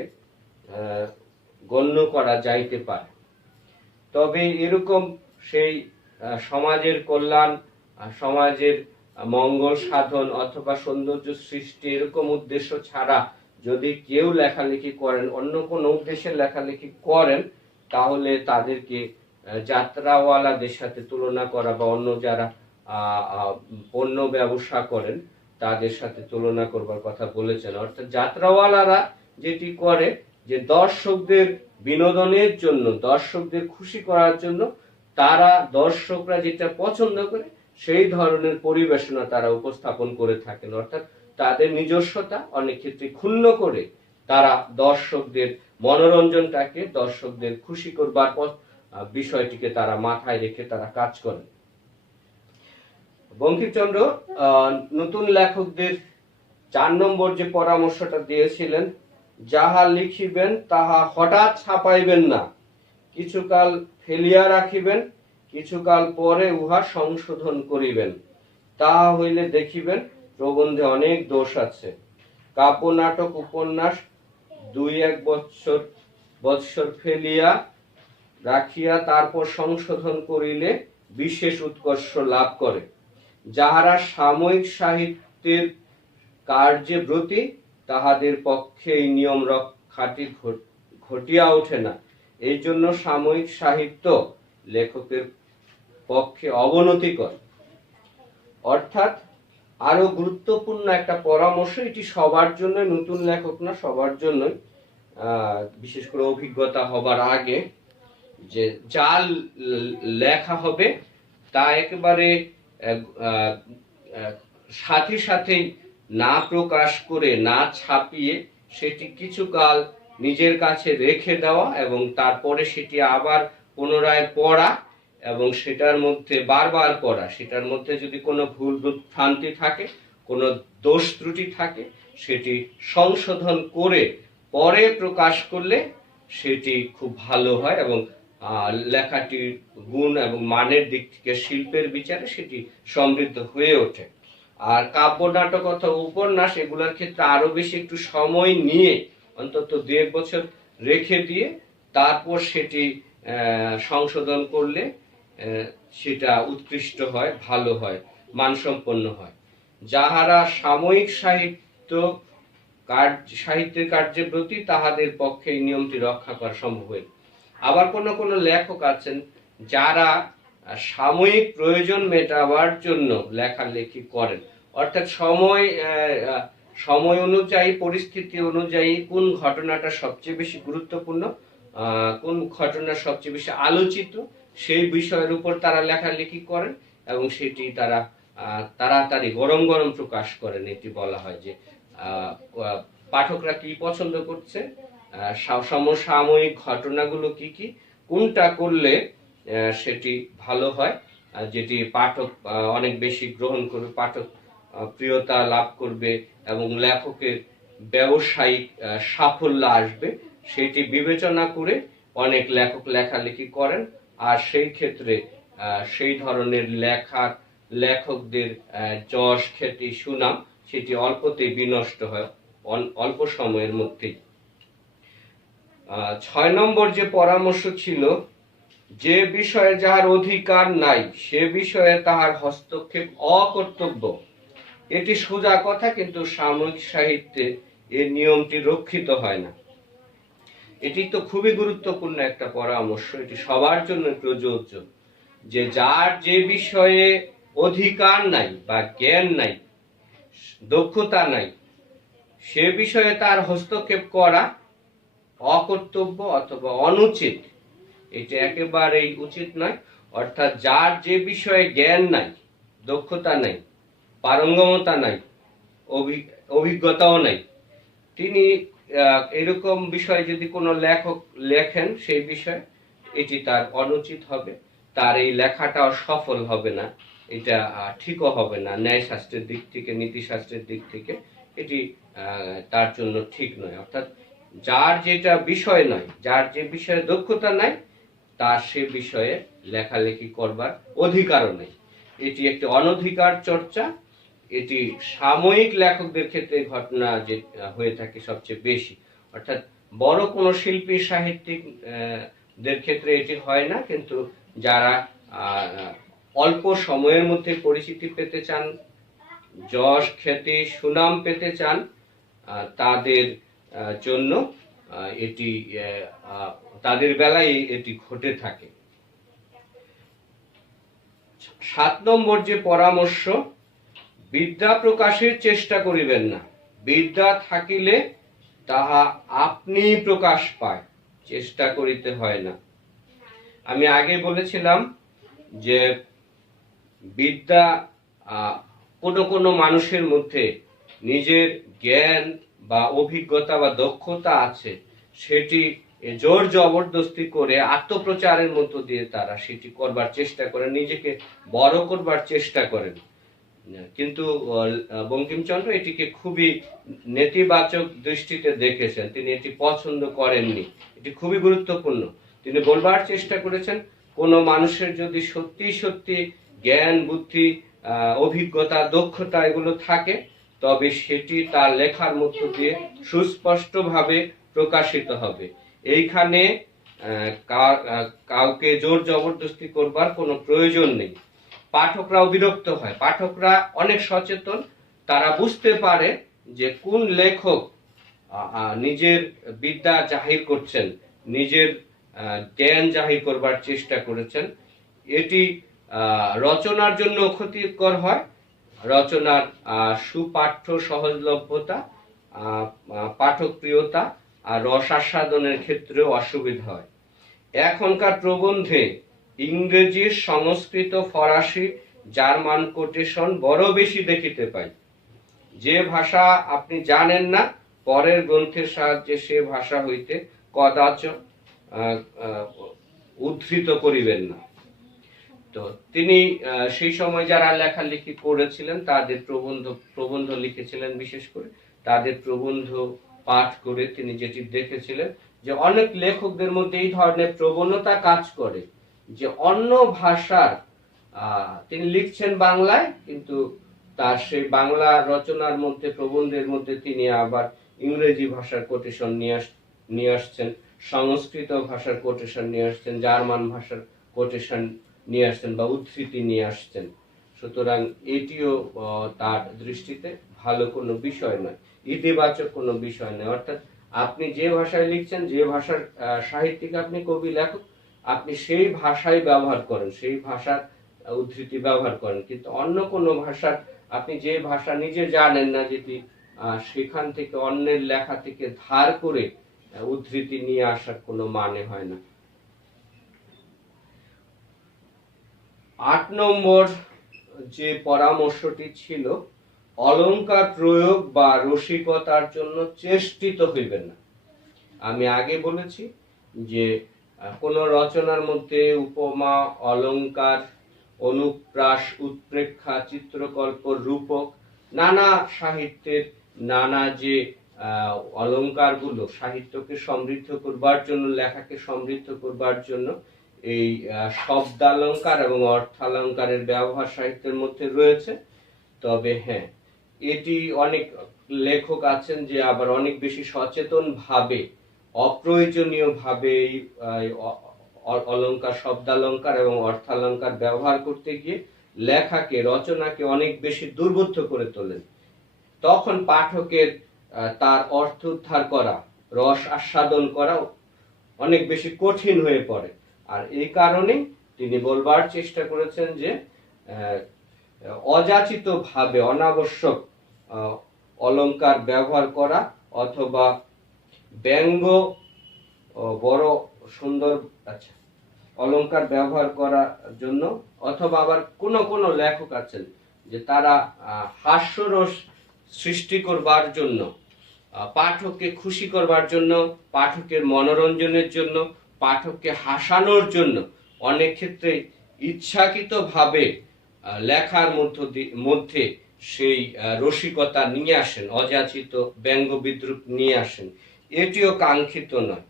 গণ্য করা যাইতে পারে। তবে এরকম সেই সমাজের কল্যাণ, সমাজের মঙ্গল সাধন অথবা সৌন্দর্য সৃষ্টি এরকম উদ্দেশ্য ছাড়া যদি কেউ লেখালেখি করেন, অন্য কোনো উদ্দেশ্যে লেখালেখি করেন, তাহলে তাদেরকে যাত্রাওয়ালাদের সাথে তুলনা করা বা অন্য যারা পণ্য ব্যবসা করেন তাদের সাথে তুলনা করবার কথা বলেছেন। অর্থাৎ যাত্রাওয়ালারা যেটি করে যে দর্শকদের বিনোদনের জন্য, দর্শকদের খুশি করার জন্য তারা, দর্শকরা যেটা পছন্দ করে সেই ধরনের পরিবেশনা তারা উপস্থাপন করে থাকেন। অর্থাৎ তাদের নিজস্বতা অনেক ক্ষেত্রে ক্ষুণ্ণ করে তারা দর্শকদের মনোরঞ্জনটাকে, দর্শকদের খুশি করবার বিষয়টিকে তারা মাথায় রেখে তারা কাজ করেন। বঙ্কিমচন্দ্র নতুন লেখকদের 4 নম্বর যে পরামর্শটা দিয়েছিলেন, যাহা লিখিবেন তাহা হঠাৎ ছাপাইবেন না, কিছুকাল ফেলিয়া রাখিবেন, কিছুকাল পরে উহা সংশোধন করিবেন, তাহা হইলে দেখিবেন প্রবন্ধে অনেক দোষ আছে। কাব্য, নাটক, উপন্যাস 2-1 বৎসর ফেলিয়া রাখিয়া তারপর সংশোধন করিলে বিশেষ উৎকর্ষ লাভ করে। যাহারা সাময়িক সাহিত্যের কার্যে ব্রতী তাহাদের পক্ষে এই নিয়ম রক্ষাটি ঘটিয়া ওঠে না। এই জন্য সাময়িক সাহিত্য লেখকের পক্ষে অবনতিকর। অর্থাৎ আরো গুরুত্বপূর্ণ একটা পরামর্শ, এটি সবার জন্য, নতুন লেখক না, সবার জন্য, বিশেষ করে অভিজ্ঞতা হবার আগে, যে যা লেখা হবে তা একেবারে সাথে সাথেই না প্রকাশ করে, না ছাপিয়ে সেটি কিছুকাল নিজের কাছে রেখে দেওয়া এবং তারপরে সেটি আবার পুনরায় পড়া এবং সেটার মধ্যে বারবার পড়া। সেটার মধ্যে যদি কোনো ভুল ভ্রান্তি থাকে, কোনো দোষ ত্রুটি থাকে, সেটি সংশোধন করে পরে প্রকাশ করলে সেটি খুব ভালো হয় এবং লেখাটির গুণ এবং মানের দিক থেকে শিল্পের বিচারে সেটি সমৃদ্ধ হয়ে ওঠে। আর কাব্য, নাটক অথবা উপন্যাস এগুলোর ক্ষেত্রে আরো বেশি একটু সময় নিয়ে, অন্তত 2-1 বছর রেখে দিয়ে তারপর সেটি সংশোধন করলে সেটা উৎকৃষ্ট হয়, ভালো হয়, মানসম্পন্ন হয়। যাহারা সাময়িক সাহিত্যের কার্যে ব্রতী তাহাদের পক্ষে এই নিয়মটি রক্ষা করা সম্ভব হয়। আবার কোন লেখক আছেন যারা সাময়িক প্রয়োজন মেটাবার জন্য লেখালেখি করেন। অর্থাৎ সময় অনুযায়ী, পরিস্থিতি অনুযায়ী কোন ঘটনাটা সবচেয়ে বেশি গুরুত্বপূর্ণ, কোন ঘটনা সবচেয়ে বেশি আলোচিত, সেই বিষয়ের উপর তারা লেখালেখি করেন এবং সেটি তারা তাড়াতাড়ি গরম গরম প্রকাশ করেন। এটি বলা হয় যে পাঠকরা কি পছন্দ করছে, সমসাময়িক ঘটনাগুলো কি কি, কোনটা করলে সেটি ভালো হয়, যেটি পাঠক অনেক বেশি গ্রহণ করবে, পাঠক প্রিয়তা লাভ করবে এবং লেখকের ব্যবসায়িক সাফল্য আসবে, সেটি বিবেচনা করে অনেক লেখক লেখালেখি করেন। আর সেই ক্ষেত্রে সেই ধরনের লেখকদের যশ, খ্যাতি, সুনাম সেটি অল্পতেই বিনষ্ট হয়, অল্প সময়ের মধ্যেই। 6 নম্বর যে পরামর্শ ছিল, যে বিষয়ে যার অধিকার নাই সে বিষয়ে তাহার হস্তক্ষেপ অকর্তব্য। এটি সোজা কথা, কিন্তু সাময়িক সাহিত্যে এই নিয়মটি রক্ষিত হয় না। এটি তো খুবই গুরুত্বপূর্ণ একটা পরামর্শ, এটি সবার জন্য প্রযোজ্য, যে যার যে বিষয়ে অধিকার নাই বা জ্ঞান নাই, দক্ষতা নাই, সে বিষয়ে তার হস্তক্ষেপ করা অকর্তব্য অথবা অনুচিত। এটা একেবারেই উচিত নয়। অর্থাৎ যার যে বিষয়ে জ্ঞান নাই, দক্ষতা নাই, পারঙ্গমতা নাই, অভিজ্ঞতাও নাই, তিনি এরকম বিষয়ে যদি কোনো লেখক লেখেন সেই বিষয়ে, এটি তার অনুচিত হবে, তার এই লেখাটাও সফল হবে না, এটা ঠিকও হবে না, ন্যায়শাস্ত্রের দিক থেকে, নীতিশাস্ত্রের দিক থেকে এটি তার জন্য ঠিক নয়। অর্থাৎ যার যেটা বিষয় নয়, যার যে বিষয়ে দক্ষতা নাই, তার সে বিষয়ে লেখালেখি করবার অধিকারও নেই। এটি একটি অনধিকার চর্চা। এটি সাময়িক লেখকদের ক্ষেত্রে ঘটনা যে হয়ে থাকে সবচেয়ে বেশি। অর্থাৎ বড় কোনো শিল্পী, সাহিত্যিক দের ক্ষেত্রে এটি হয় না, কিন্তু যারা অল্প সময়ের মধ্যে পরিচিতি পেতে চান, যশ, খ্যাতি, সুনাম পেতে চান, তাদের জন্য এটি তাদের বেলায় এটি ঘটে থাকে। 7 নম্বর যে পরামর্শ, বিদ্যা প্রকাশের চেষ্টা করিবেন না, বিদ্যা থাকিলে তাহা আপনি প্রকাশ পায়, চেষ্টা করিতে হয় না। আমি আগে বলেছিলাম যে বিদ্যা কোনো মানুষের মধ্যে নিজের জ্ঞান বা অভিজ্ঞতা বা দক্ষতা আছে, সেটি জোর জবরদস্তি করে আত্মপ্রচারের মধ্য দিয়ে তারা সেটি করবার চেষ্টা করেন, নিজেকে বড় করবার চেষ্টা করেন। কিন্তু বঙ্কিমচন্দ্র এটিকে খুবই নেতিবাচক দৃষ্টিতে দেখেছেন, তিনি এটি পছন্দ করেননি। এটি খুবই গুরুত্বপূর্ণ। তিনি বলবার চেষ্টা করেছেন, কোনো মানুষের যদি সত্যি সত্যি জ্ঞান, বুদ্ধি, অভিজ্ঞতা, দক্ষতা এগুলো থাকে, তবে সেটি তার লেখার মধ্য দিয়ে সুস্পষ্টভাবে প্রকাশিত হবে। এইখানে কাউকে জোর জবরদস্তি করবার কোনো প্রয়োজন নেই। পাঠকরাও বিরক্ত হয়, পাঠকরা অনেক সচেতন, তারা বুঝতে পারে যে কোন লেখক নিজের বিদ্যা জাহির করছেন, নিজের জ্ঞান জাহির করবার চেষ্টা করেছেন। এটি রচনার জন্য ক্ষতিকর হয়, রচনার সুপাঠ্য, সহজলভ্যতা, পাঠক প্রিয়তা আর রস আস্বাদনের ক্ষেত্রেও অসুবিধা হয়। এখনকার প্রবন্ধে ইংরেজি, সংস্কৃত, ফরাসি, জার্মান কোটেশন বড় বেশি দেখিতে পাই। যে ভাষা আপনি জানেন না, পরের গ্রন্থের সাহায্যে সে ভাষা হইতে কদাচ উদ্ধৃত করিবেন না। তো তিনি সেই সময় যারা লেখালেখি করেছিলেন, তাদের প্রবন্ধ লিখেছিলেন, বিশেষ করে তাদের প্রবন্ধ পাঠ করে তিনি যেটি দেখেছিলেন যে অনেক লেখকদের মধ্যে এই ধরনের প্রবণতা কাজ করে, যে অন্য ভাষার তিনি লিখছেন বাংলায়, কিন্তু তার সেই বাংলা রচনার মধ্যে, প্রবন্ধের মধ্যে তিনি আবার ইংরেজি ভাষার কোটেশন নিয়ে আসছেন, সংস্কৃত ভাষার কোটেশন নিয়ে আসছেন, জার্মান ভাষার কোটেশন নিয়ে আসছেন বা উদ্ধৃতি নিয়ে আসছেন। সুতরাং এটিও তার দৃষ্টিতে ভালো কোনো বিষয় নয়, ইতিবাচক কোনো বিষয় নয়। অর্থাৎ আপনি যে ভাষায় লিখছেন, যে ভাষার সাহিত্যিক আপনি, কবি, লেখক, আপনি সেই ভাষাই ব্যবহার করেন, সেই ভাষার উদ্ধৃতি ব্যবহার করেন, কিন্তু অন্য কোনো ভাষার আপনি যে ভাষা নিজে জানেন না যেটি সেখান থেকে অন্যের লেখা থেকে ধার করে উদ্ধৃতি নিয়ে আসার কোনো মানে হয় না। 8 নম্বর যে পরামর্শটি ছিল, অলংকার প্রয়োগ বা রসিকতার জন্য চেষ্টিত হইবেন না। আমি আগে বলেছি যে কোন রচনার মধ্যে উপমা, অলংকার, অনুপ্রাস, উৎপ্রেক্ষা, চিত্রকল্প, রূপক, নানা সাহিত্যের নানা যে অলংকারগুলো সাহিত্যকে সমৃদ্ধ করবার জন্য, লেখাকে সমৃদ্ধ করবার জন্য এই শব্দালঙ্কার এবং অর্থালঙ্কারের ব্যবহার সাহিত্যের মধ্যে রয়েছে। তবে হ্যাঁ, এটি অনেক লেখক আছেন যে আবার অনেক বেশি সচেতন ভাবে, অপ্রয়োজনীয় ভাবে অলংকার, শব্দালঙ্কার এবং অর্থালঙ্কার ব্যবহার করতে গিয়ে লেখাকে, রচনাকে অনেক বেশি দুর্বোধ্য করে তোলেন। তখন পাঠকের তার অর্থ উদ্ধার করা, রস আস্বাদন করা অনেক বেশি কঠিন হয়ে পড়ে। আর এই কারণে তিনি বলবার চেষ্টা করেছেন যে অযাচিত ভাবে অনাবশ্যক অলংকার ব্যবহার করা অথবা ব্যঙ্গ বড় সুন্দর অলংকার ব্যবহার করার জন্য, অথবা আবার কোন কোন লেখক আছেন যে তারা হাস্যরস সৃষ্টি করবার জন্য, পাঠককে খুশি করবার জন্য, পাঠকের মনোরঞ্জনের জন্য, পাঠককে হাসানোর জন্য অনেক ক্ষেত্রে ইচ্ছাকৃত ভাবে লেখার মধ্যে সেই রসিকতা নিয়ে আসেন, অযাচিত ব্যঙ্গ বিদ্রুপ নিয়ে আসেন। এটিও কাঙ্ক্ষিত নয়।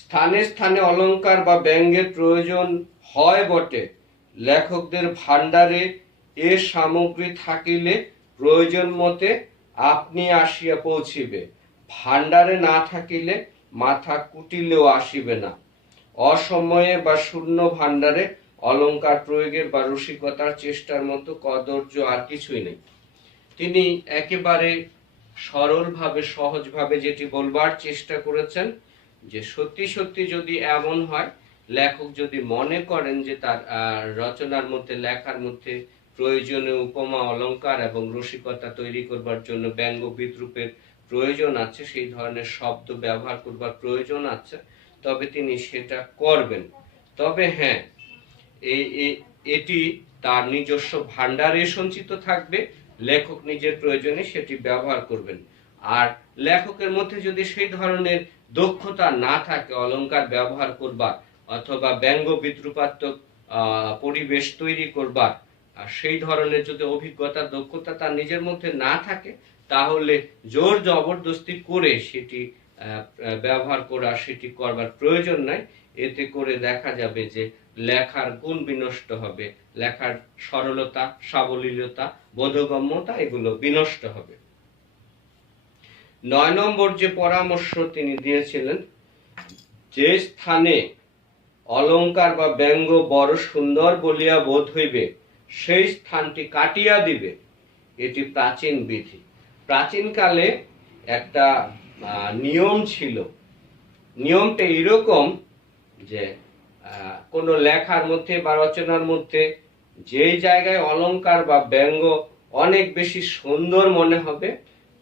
স্থানে স্থানে অলংকার বা ব্যঙ্গের প্রয়োজন হয় বটে, লেখকদের ভাণ্ডারে এ সামগ্রী থাকিলে প্রয়োজন মতে আপনি আসিয়া পৌঁছিবে, ভাণ্ডারে না থাকিলে মাথা কুটিলেও আসিবে না। অসময়ে বা শূন্য ভাণ্ডারে অলংকার প্রয়োগের বা রসিকতার চেষ্টার মতো কদর্য আর কিছুই নেই। তিনি একেবারে সরলভাবে, সহজভাবে যেটি বলবার চেষ্টা করেছেন যে সত্যি সত্যি যদি এমন হয়, লেখক যদি মনে করেন যে তার রচনার মধ্যে, লেখার মধ্যে প্রয়োজনীয় উপমা, অলংকার এবং রসিকতা তৈরি করবার জন্য ব্যঙ্গ বিদ্রুপের প্রয়োজন আছে, সেই ধরনের শব্দ ব্যবহার করবার প্রয়োজন আছে, তবে তিনি সেটা করবেন। তবে হ্যাঁ, এটি তার নিজস্ব ভাণ্ডারে সঞ্চিত থাকবে, লেখক নিজের প্রয়োজনে সেটি ব্যবহার করবেন। আর লেখকের মধ্যে যদি সেই ধরনের দক্ষতা না থাকে অলংকার ব্যবহার করবার অথবা ব্যঙ্গ বিদ্রুপাত্মক পরিবেশ তৈরি করবার, সেই ধরনের যদি অভিজ্ঞতা, দক্ষতা তার নিজের মধ্যে না থাকে, তাহলে জোর জবরদস্তি করে সেটি ব্যবহার করা, সেটি করবার প্রয়োজন নাই। এতে করে দেখা যাবে যে লেখার গুণ বিনষ্ট হবে, লেখার সরলতা, সাবলীলতা, বোধগম্যতা এগুলো বিনষ্ট হবে। 9 নম্বর যে পরামর্শ তিনি দিয়েছিলেন, যে স্থানে অলংকার বা ব্যঙ্গ বড় সুন্দর বলিয়া বোধ হইবে, সেই স্থানটি কাটিয়া দিবে, এটি প্রাচীন বিধি। প্রাচীনকালে একটা নিয়ম ছিল। নিয়মটা এরকম যে কোন লেখার মধ্যে বা রচনার মধ্যে যেই জায়গায় অলংকার বা ব্যঙ্গ অনেক বেশি সুন্দর মনে হবে,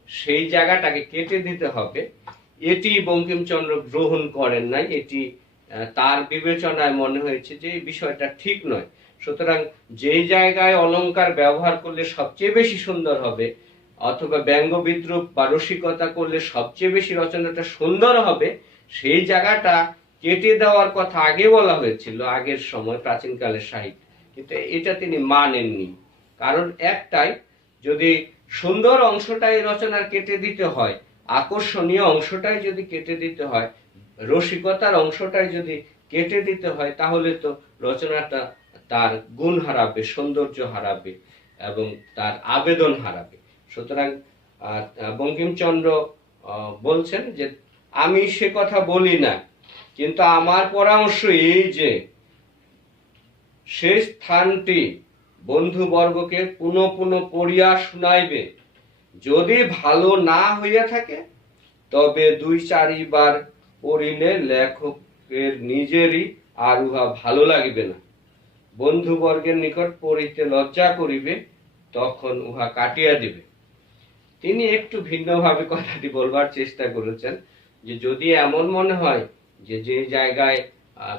সেই জায়গাটাকে কেটে দিতে হবে। এটি বঙ্কিমচন্দ্র গ্রহণ করেন নাই। এটি তার বিবেচনায় মনে হয়েছে যে এই বিষয়টা ঠিক নয়। সুতরাং যেই জায়গায় অলংকার ব্যবহার করলে সবচেয়ে বেশি সুন্দর হবে, অথবা ব্যঙ্গ বিদ্রুপ বা রসিকতা করলে সবচেয়ে বেশি রচনাটা সুন্দর হবে, সেই জায়গাটা কেটে দেওয়ার কথা আগে বলা হয়েছিল, আগের সময় প্রাচীনকালের সাহিত্য, কিন্তু এটা তিনি মানেননি। কারণ একটাই, যদি সুন্দর অংশটাই রচনার কেটে দিতে হয়, আকর্ষণীয় অংশটাই যদি কেটে দিতে হয়, রসিকতার অংশটাই যদি কেটে দিতে হয়, তাহলে তো রচনাটা তার গুণ হারাবে, সৌন্দর্য হারাবে এবং তার আবেদন হারাবে। সুতরাং বঙ্কিমচন্দ্র বলছেন যে আমি সে কথা বলি না, কিন্তু আমার পরামর্শ এই যে সেই স্থানটি বন্ধুবর্গকে পুনঃ পুনঃ পড়িয়া শুনাইবে, যদি ভালো না হইয়া থাকে তবে 2-4বার পড়িলে লেখকের নিজেরই আর উহা ভালো লাগিবে না। বন্ধুবর্গের নিকট পড়িতে লজ্জা করিবে, তখন উহা কাটিয়া দিবে। তিনি একটু ভিন্নভাবে কথাটি বলবার চেষ্টা করেছেন, যে যদি এমন মনে হয় যে যে জায়গায়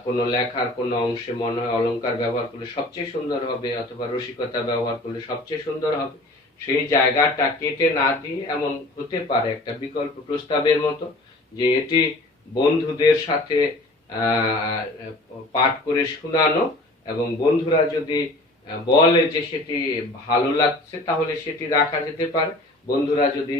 কোনো লেখার কোনো অংশে মনে হয় অলংকার ব্যবহার করলে সবচেয়ে সুন্দর হবে, অথবা রসিকতা ব্যবহার করলে সবচেয়ে সুন্দর হবে, সেই জায়গাটা কেটে না দিয়ে এমন হতে পারে একটা বিকল্প প্রস্তাবের মতো, যে এটি বন্ধুদের সাথে পাঠ করে শোনানো, এবং বন্ধুরা যদি বলে যে সেটি ভালো লাগছে তাহলে সেটি রাখা যেতে পারে। বন্ধুরা যদি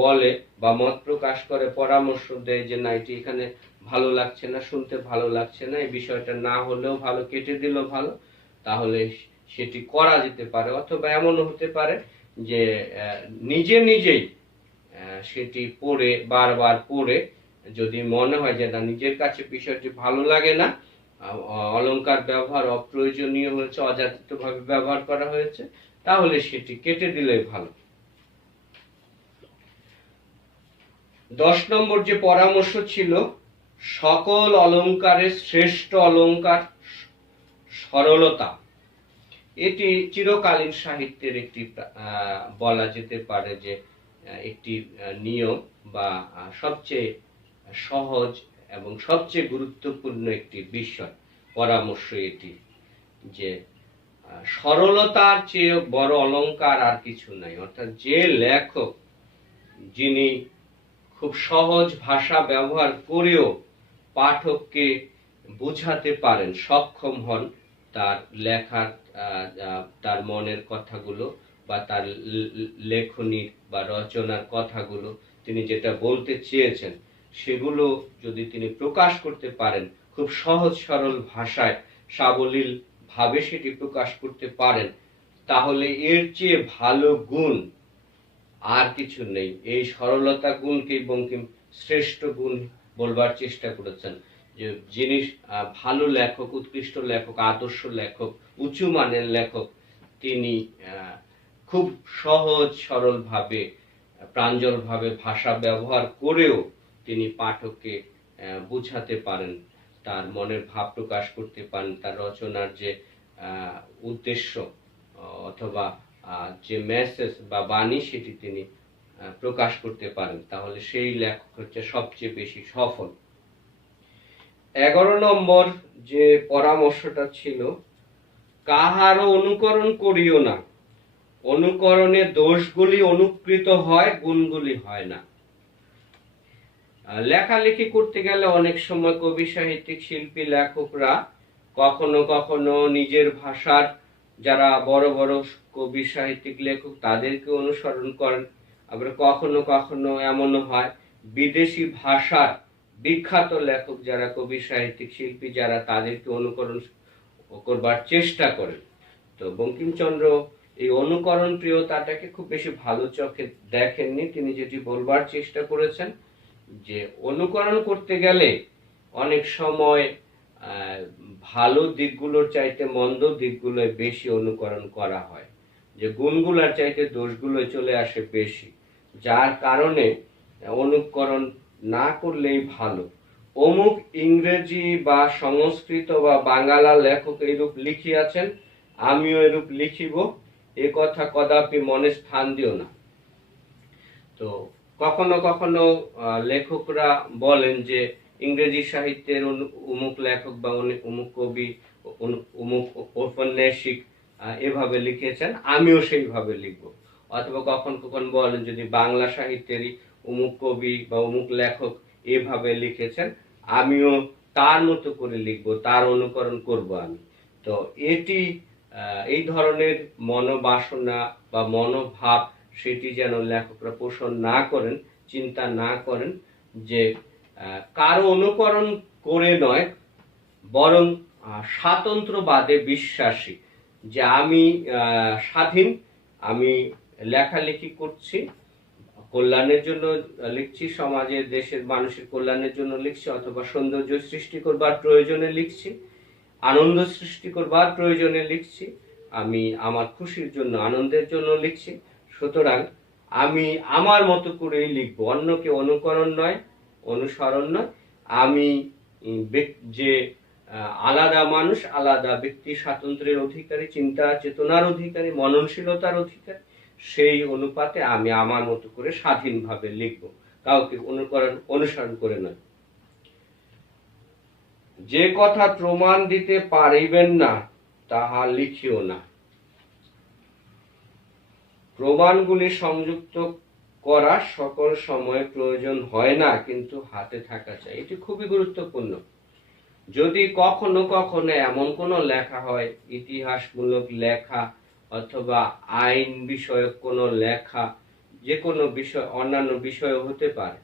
বলে বা মত প্রকাশ করে, পরামর্শ দেয় যে না এটি এখানে ভালো লাগছে না, শুনতে ভালো লাগছে না, এই বিষয়টা না হলেও ভালো, কেটে দিলেও ভালো, তাহলে সেটি করা যেতে পারে। অথবা এমনও হতে পারে যে নিজে নিজেই সেটি পড়ে, বারবার পড়ে যদি মনে হয় যে না নিজের কাছে বিষয়টি ভালো লাগে না, অলংকার ব্যবহার অপ্রয়োজনীয় হয়েছে, অযাচিতভাবে ব্যবহার করা হয়েছে, তাহলে সেটি কেটে দিলেই ভালো। 10 নম্বর যে পরামর্শ ছিল, সকল অলংকারের শ্রেষ্ঠ অলংকার সরলতা। এটি চিরকালীন সাহিত্যের একটি বলা যেতে পারে যে একটি নিয়ম বা সবচেয়ে সহজ এবং সবচেয়ে গুরুত্বপূর্ণ একটি বিষয়, পরামর্শ এটি, যে সরলতার চেয়ে বড় অলংকার আর কিছু নাই। অর্থাৎ যে লেখক, যিনি খুব সহজ ভাষা ব্যবহার করেও পাঠককে বুঝাতে পারেন, সক্ষম হন, তার লেখার তার মনের কথাগুলো বা তার লেখনীর বা রচনার কথাগুলো, তিনি যেটা বলতে চেয়েছেন সেগুলো যদি তিনি প্রকাশ করতে পারেন, খুব সহজ সরল ভাষায় সাবলীল ভাবে সেটি প্রকাশ করতে পারেন, তাহলে এর চেয়ে ভালো গুণ আর কিছু নেই। এই সরলতা গুণকে বঙ্কিম শ্রেষ্ঠ গুণ বলবার চেষ্টা করেছেন, যে যিনি ভালো লেখক, উৎকৃষ্ট লেখক, আদর্শ লেখক, উঁচু মানের লেখক, তিনি খুব সহজ সরল ভাবে, প্রাঞ্জল ভাবে ভাষা ব্যবহার করেও তিনি পাঠককে বুঝাতে পারেন, তার মনের ভাব প্রকাশ করতে পারেন, তার রচনার যে উদ্দেশ্য অথবা যে মেসেজ বা বাণী সেটি তিনি প্রকাশ করতে পারেন, তাহলে সেই লেখক হচ্ছে সবচেয়ে বেশি সফল। 11 নম্বর যে পরামর্শটা ছিল, কাহারও অনুকরণ করিও না। অনুকরণে দোষগুলি অনুকৃত হয়, গুণগুলি হয় না। লেখালেখি করতে গেলে অনেক সময় কবি, সাহিত্যিক, শিল্পী, লেখকরা কখনো কখনো নিজের ভাষার যারা বড় বড় কবি, সাহিত্যিক, লেখক তাদেরকে অনুসরণ করেন। আবার কখনো কখনো এমনও হয় বিদেশি ভাষার বিখ্যাত লেখক যারা, কবি, সাহিত্যিক, শিল্পী যারা, তাদেরকে অনুকরণ করবার চেষ্টা করেন। তো বঙ্কিমচন্দ্র এই অনুকরণ প্রিয়তাটাকে খুব বেশি ভালো চোখে দেখেননি। তিনি যেটি বলবার চেষ্টা করেছেন, যে অনুকরণ করতে গেলে অনেক সময় ভালো দিকগুলোর চাইতে মন্দ দিকগুলো বেশি অনুকরণ করা হয়, যে গুণগুলোর চাইতে দোষগুলো চলে আসে বেশি, যার কারণে অনুকরণ না করলেই ভালো। অমুক ইংরেজি বা সংস্কৃত বা বাংলা লেখক এইরূপ লিখিয়াছেন, আমিও এরূপ লিখিব, এ কথা কদাপি মনে স্থান দিও না। তো কখনো কখনো লেখকরা বলেন যে ইংরেজি সাহিত্যের অমুক লেখক বা অমুক কবি, অমুক ঔপন্যাসিক এভাবে লিখেছেন, আমিও সেইভাবে লিখব। অথবা কখন কখন বলেন যদি বাংলা সাহিত্যেরই অমুক কবি বা অমুক লেখক এভাবে লিখেছেন, আমিও তার মতো করে লিখব, তার অনুকরণ করব আমি। তো এটি এই ধরনের মনোবাসনা বা মনোভাব সেটি যেন লেখকরা পোষণ না করেন, চিন্তা না করেন, যে কারো অনুকরণ করে নয়, বরং স্বাতন্ত্র্যবাদে বিশ্বাসী, যে আমি স্বাধীন, আমি লেখালেখি করছি, কল্যাণের জন্য লিখছি, সমাজের দেশের মানুষের কল্যাণের জন্য লিখছি, অথবা সৌন্দর্য সৃষ্টি করবার প্রয়োজনে লিখছি, আনন্দ সৃষ্টি করবার প্রয়োজনে লিখছি, আমি আমার খুশির জন্য, আনন্দের জন্য লিখছি। সুতরাং আমি আমার মতো করেই লিখবো, অন্যকে অনুকরণ নয়, অনুসরণ নয়। আমি যে আলাদা মানুষ, আলাদা ব্যক্তি স্বাতন্ত্র্যের অধিকারী, চিন্তা চেতনার অধিকারী, মননশীলতার অধিকারী, সেই অনুপাতে আমি আমার মতো করে স্বাধীনভাবে লিখবো, কাউকে অনুসরণ করে নয়। যে কথা প্রমাণ দিতে পারিবেন না তাহা লিখিও না। প্রমাণগুলি সংযুক্ত করা সকল সময় প্রয়োজন হয় না, কিন্তু হাতে থাকা চাই। এটি খুবই গুরুত্বপূর্ণ। যদি কখনো কখনো এমন কোনো লেখা হয়, ইতিহাসমূলক লেখা অথবা আইন বিষয়ক কোনো লেখা, যে কোনো বিষয়, অন্যান্য বিষয় হতে পারে,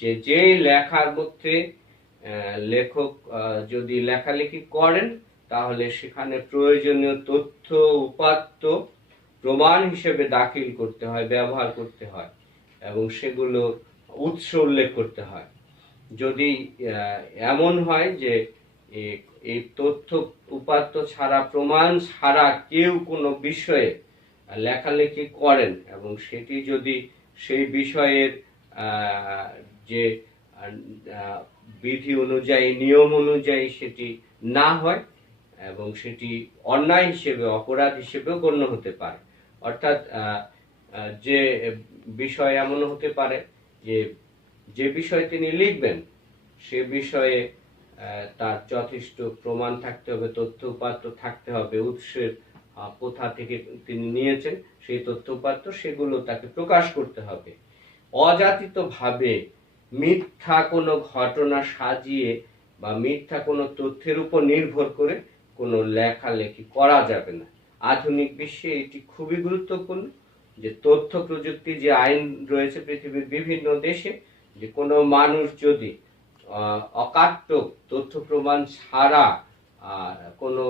যে লেখার মধ্যে লেখক যদি লেখালেখি করেন, তাহলে সেখানে প্রয়োজনীয় তথ্য উপাত্ত প্রমাণ হিসেবে দাখিল করতে হয়, ব্যবহার করতে হয়, এবং সেগুলো উৎস উল্লেখ করতে হয়। যদি এমন হয় যে এই তথ্য উপাত্ত ছাড়া, প্রমাণ ছাড়া কেউ কোনো বিষয়ে লেখালেখি করেন এবং সেটি যদি সেই বিষয়ের যে বিধি অনুযায়ী, নিয়ম অনুযায়ী সেটি না হয় এবং সেটি অন্যায় হিসেবে, অপরাধ হিসেবেও গণ্য হতে পারে। অর্থাৎ যে বিষয় এমন হতে পারে যে বিষয় তিনি লিখবেন সে বিষয়ে তার যথেষ্ট প্রমাণ থাকতে হবে, তথ্য উপাত্ত থাকতে হবে, উৎসের কোথা থেকে তিনি নিয়েছেন সেই তথ্য উপাত্ত, সেগুলো তাকে প্রকাশ করতে হবে। অযাচিত ভাবে মিথ্যা কোনো ঘটনা সাজিয়ে বা মিথ্যা কোনো তথ্যের উপর নির্ভর করে কোনো লেখালেখি করা যাবে না। আধুনিক বিশ্বে এটি খুবই গুরুত্বপূর্ণ যে তথ্য প্রযুক্তি যে আইন রয়েছে পৃথিবীর বিভিন্ন দেশে, যে কোনো মানুষ যদি অকাট্য তথ্য প্রমাণ ছাড়া কোনো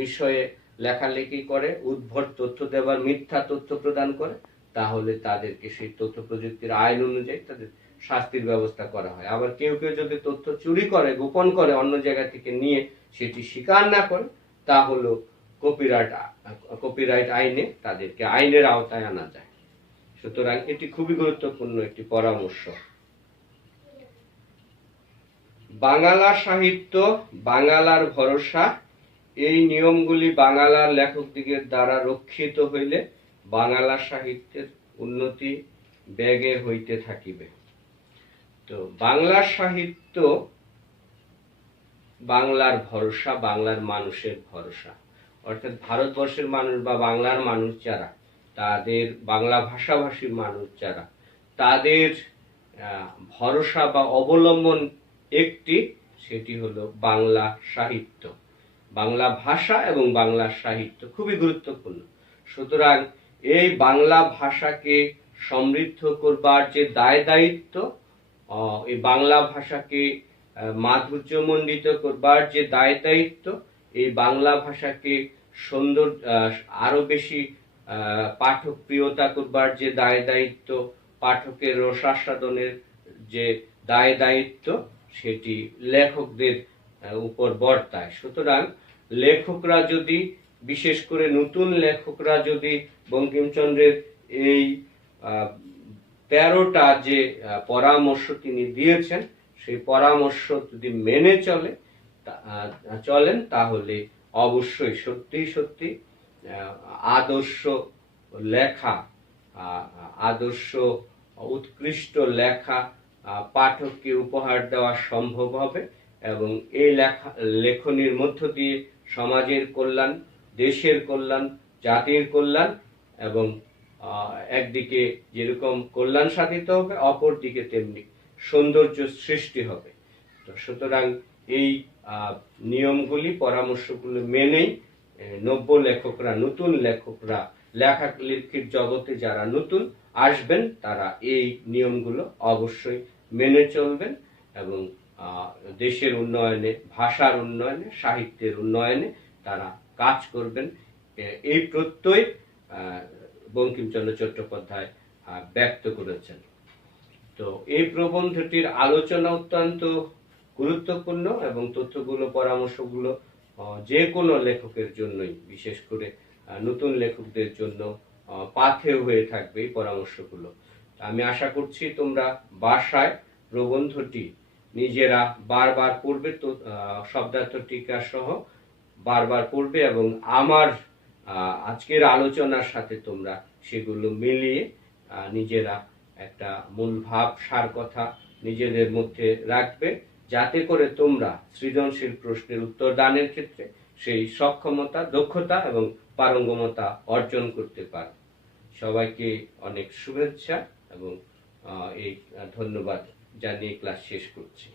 বিষয়ে লেখালেখি করে, উদ্ভট তথ্য দেওয়ার, মিথ্যা তথ্য প্রদান করে, তাহলে তাদেরকে সেই তথ্য প্রযুক্তির আইন অনুযায়ী তাদের শাস্তির ব্যবস্থা করা হয়। আবার কেউ কেউ যদি তথ্য চুরি করে, গোপন করে, অন্য জায়গা থেকে নিয়ে সেটি স্বীকার না করে, তা হলো কপিরাইট আইনে তাদেরকে আইনের আওতায় আনা যায়। সুতরাং এটি খুবই গুরুত্বপূর্ণ একটি পরামর্শ। বাংলা সাহিত্য বাঙালার ভরসা, এই নিয়মগুলি বাঙালার লেখকদিগের দ্বারা রক্ষিত হইলে বাংলা সাহিত্যের উন্নতি বেগে হইতে থাকিবে। তো বাংলা সাহিত্য বাংলার ভরসা, বাংলার মানুষের ভরসা। অর্থাৎ ভারতবর্ষের মানুষ বা বাংলার মানুষ যারা, তাদের বাংলা ভাষাভাষীর মানুষ যারা, তাদের ভরসা বা অবলম্বন একটি, সেটি হলো বাংলা সাহিত্য। বাংলা ভাষা এবং বাংলা সাহিত্য খুবই গুরুত্বপূর্ণ। সুতরাং এই বাংলা ভাষাকে সমৃদ্ধ করবার যে দায় দায়িত্ব, এই বাংলা ভাষাকে মাধুর্যমণ্ডিত করবার যে দায় দায়িত্ব, এই বাংলা ভাষাকে সুন্দর, আরো বেশি পাঠক প্রিয়তা করবার যে দায় দায়িত্ব, পাঠকের রসাস্বাদনের যে দায় দায়িত্ব, সেটি লেখকদের উপর বর্তায়। সুতরাং লেখকরা যদি, বিশেষ করে নতুন লেখকরা যদি বঙ্কিমচন্দ্রের এই 13টা যে পরামর্শ তিনি দিয়েছেন, সেই পরামর্শ যদি মেনে চলেন, তাহলে অবশ্যই সত্যি আদর্শ লেখা, আদর্শ উৎকৃষ্ট লেখা পাঠককে উপহার দেওয়া সম্ভব হবে এবং এই লেখনীর মধ্য দিয়ে সমাজের কল্যাণ, দেশের কল্যাণ, জাতির কল্যাণ এবং একদিকে যেরকম কল্যাণ সাধিত হবে, অপর দিকে তেমনি সৌন্দর্য সৃষ্টি হবে। তো সুতরাং এই নিয়মগুলি, পরামর্শগুলো মেনেই নব্য লেখকরা, নতুন লেখকরা, লেখালেখির জগতে যারা নতুন আসবেন, তারা এই নিয়মগুলো অবশ্যই মেনে চলবেন এবং দেশের উন্নয়নে, ভাষার উন্নয়নে, সাহিত্যের উন্নয়নে তারা কাজ করবেন, এই প্রত্যয় বঙ্কিমচন্দ্র চট্টোপাধ্যায় ব্যক্ত করেছেন। তো এই প্রবন্ধটির আলোচনা অত্যন্ত গুরুত্বপূর্ণ এবং তথ্যগুলো, পরামর্শগুলো যে কোনো লেখকের জন্যই, বিশেষ করে নতুন লেখকদের জন্য পাথেয় হয়ে থাকবে এই পরামর্শগুলো। আমি আশা করছি তোমরা বাসায় প্রবন্ধটি নিজেরা বারবার পড়বে, তো শব্দার্থ টিকা সহ বারবার পড়বে এবং আমার আজকের আলোচনার সাথে তোমরা সেগুলো মিলিয়ে নিজেরা একটা মূল ভাব সার কথা নিজেদের মধ্যে রাখবে, যাতে করে তোমরা সৃজনশীল প্রশ্নের উত্তর দানের ক্ষেত্রে সেই সক্ষমতা, দক্ষতা এবং পারঙ্গমতা অর্জন করতে পারো। সবাইকে অনেক শুভেচ্ছা এবং এই ধন্যবাদ জানিয়ে ক্লাস শেষ করছি।